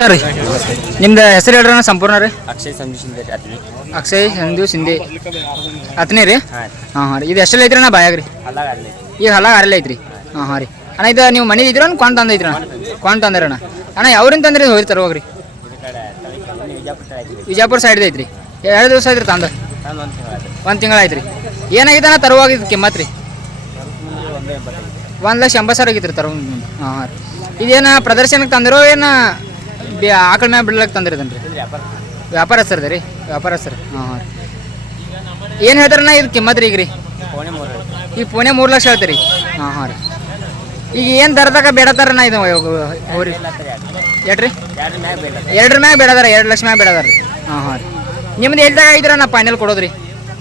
ರೀ ನಿಮ್ದು ಹೆಸರು ಹೇಳ್ರಿ ಸಂಪೂರ್ಣ ರೀ ಅಕ್ಷಯ್ ಸಂಜು ಶಿಂದೆ ಅತ್ನಿ ಅಕ್ಷಯ್ ಸಂಧು ಸಿಂಧೆ ಅತ್ನೇ ರೀ ಹಾಂ ಹಾಂ ಹಾಂ ರೀ ಇದು ಎಷ್ಟೆಲ್ಲ ಐತ್ರಿ ಅಣ್ಣ ಬಾಯಾಗ ರೀ ಅಲ್ಲಾಗ ಅಲ್ಲಿ ಈಗ ಹಲ್ಲ ಅರಲ್ಲ ಐತ್ರಿ ಹಾಂ ಹಾಂ ರೀ ಅಣ್ಣ ಇದು ನೀವು ಮನೆ ಇದ್ರಿ ಕೊಂಡು ತಂದೈತ್ರಿ ಅಣ್ಣ ಕೊಂಡು ತಂದ್ರಿ ಅಣ್ಣ ಅಣ್ಣ ಯಾವ್ರಿಂದ ತಂದ್ರಿ ಹೋಗ್ತಾರೆ ಹೋಗ್ರಿ ಇದು ಕಡೆ ವಿಜಯಪುರ ಐತಿ ವಿಜಯಪುರ ಸೈಡ್ ಐತ್ರಿ ಎರಡು ದಿವಸ ಐತ್ರಿ ತಂದ ನಾನು ಒಂದು ತಿಂಗಳು ಒಂದು ತಿಂಗಳು ಆಯ್ತು ರೀ ಏನಾಗಿದೆ ಅಣ್ಣ ತರುವಾಗ ಇದು ಕಿಮ್ಮತ್ತು ರೀ 1,80,000 ಆಗಿತ್ತು ರೀ ತರೋ ಹಾಂ ಹಾಂ ರೀ ಇದೇನು ಪ್ರದರ್ಶನಕ್ಕೆ ತಂದಿರೋ ಏನು ಆಕಳ ಮ್ಯಾಗ ಬಿಡ್ಲಕ್ಕೆ ತಂದಿರೋದನ್ ರೀ ವ್ಯಾಪಾರ ಸರ್ ರೀ ವ್ಯಾಪಾರ ಸರ್ ಹಾಂ ಹಾಂ ಏನು ಹೇಳ್ತಾರಣ್ಣ ಇದು ಕಿಮ್ಮತ್ತು ರೀ ಈಗ ರೀ ಫೋನೇ ಮೂರು ಈಗ ಪುಣೆ 3 ಲಕ್ಷ ಹೇಳ್ತೀರಿ ಹಾಂ ಹಾಂ ರೀ ಈಗ ಏನು ದರದಾಗ ಬೇಡತ್ತಾರಣ್ಣ ಇದು ಹೋರಿ ಎಟ್ರಿ ಎರಡು ಮ್ಯಾಗ ಬೇಡ 2 ಮ್ಯಾಗ ಬೇಡದಾರ 2 ಲಕ್ಷ ಮ್ಯಾಗ ಬೇಡದಾರ ರೀ ಹಾಂ ಹಾಂ ರೀ ನಿಮ್ದು ಎಲ್ದಾಗ ಐತ್ರ ನಾ ಫೈನಲ್ ಕೊಡೋದ್ರಿ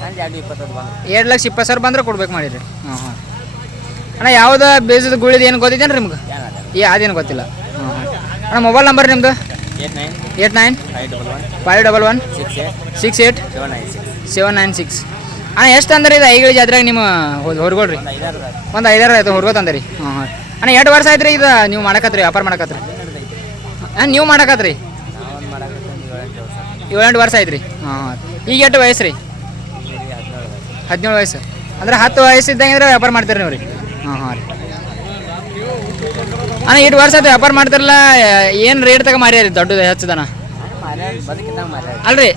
ನಾನು 2,20,000 ಬಂದು 2,20,000 ಬಂದ್ರೆ ಕೊಡ್ಬೇಕು ಮಾಡಿರಿ ಹಾಂ ಹಾಂ ಅಣ್ಣ ಯಾವ್ದು ಬೇಜದ ಗುಳಿದು ಏನು ಗೊತ್ತಿದ್ದೇನೆ ರೀ ನಿಮ್ಗೆ ಅದೇನು ಗೊತ್ತಿಲ್ಲ ಹಾಂ ಹಾಂ ಅಣ್ಣ ಮೊಬೈಲ್ ನಂಬರ್ ನಿಮ್ಮದು 89 511 68 796 ಅಣ್ಣ ಎಷ್ಟು ಅಂದ್ರೆ ಇದು ಐಗಳ ಜಾತ್ರೆಗೆ ನಿಮ್ಮ ಹೊರ್ಗೊಳ್ರಿ ಒಂದು 5 ಆಯ್ತು ಹೊರ್ಗೋತಂದ್ರಿ ಹಾಂ ಹಾಂ ಅಣ್ಣ 2 ವರ್ಷ ಆಯ್ತು ರೀ ಇದು ನೀವು ಮಾಡಕತ್ರಿ ವ್ಯಾಪಾರ ಮಾಡಕತ್ರಿ ಹಾಂ ನೀವು ಮಾಡಕತ್ರಿ 7-8 ವರ್ಷ ಆಯ್ತು ರೀ ಹಾಂ ಹಾಂ ಈಗ ಎಷ್ಟು ವಯಸ್ಸು ರೀ 17 ವಯಸ್ಸು ಅಂದ್ರೆ 10 ವಯಸ್ಸಿದ್ದಂಗೆ ವ್ಯಾಪಾರ ಮಾಡ್ತೀರಿ ನೀವು ರೀ ಹಾಂ ಹಾಂ ರೀ ಅಣ್ಣ 8 ವರ್ಷ ಆಯ್ತು ವ್ಯಾಪಾರ ಮಾಡ್ತಿರಲ್ಲ ಏನು ರೇಟ್ ತಗ ಮಾರ್ಯಾರಿ ದೊಡ್ಡದು ಹೆಚ್ಚದನ ಅಲ್ರಿ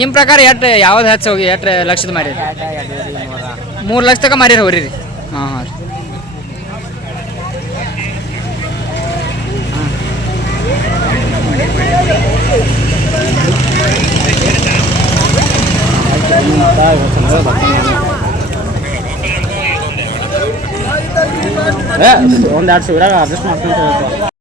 ನಿಮ್ಮ ಪ್ರಕಾರ ಎಷ್ಟು ಯಾವ್ದು ಹೆಚ್ಚು ಹೋಗಿ ಎಷ್ಟು ಲಕ್ಷದ ಮಾರ್ಯಾರಿ 3 ಲಕ್ಷ ತಗ ಮಾರ್ಯಾರಿ ಹೋರಿ ರೀ ಹಾಂ ಹಾಂ ರೀ ಒಂದು 2 ಸಾವಿರ ಅಡ್ಜಸ್ಟ್ ಮಾಡ್ಕೊಂಡು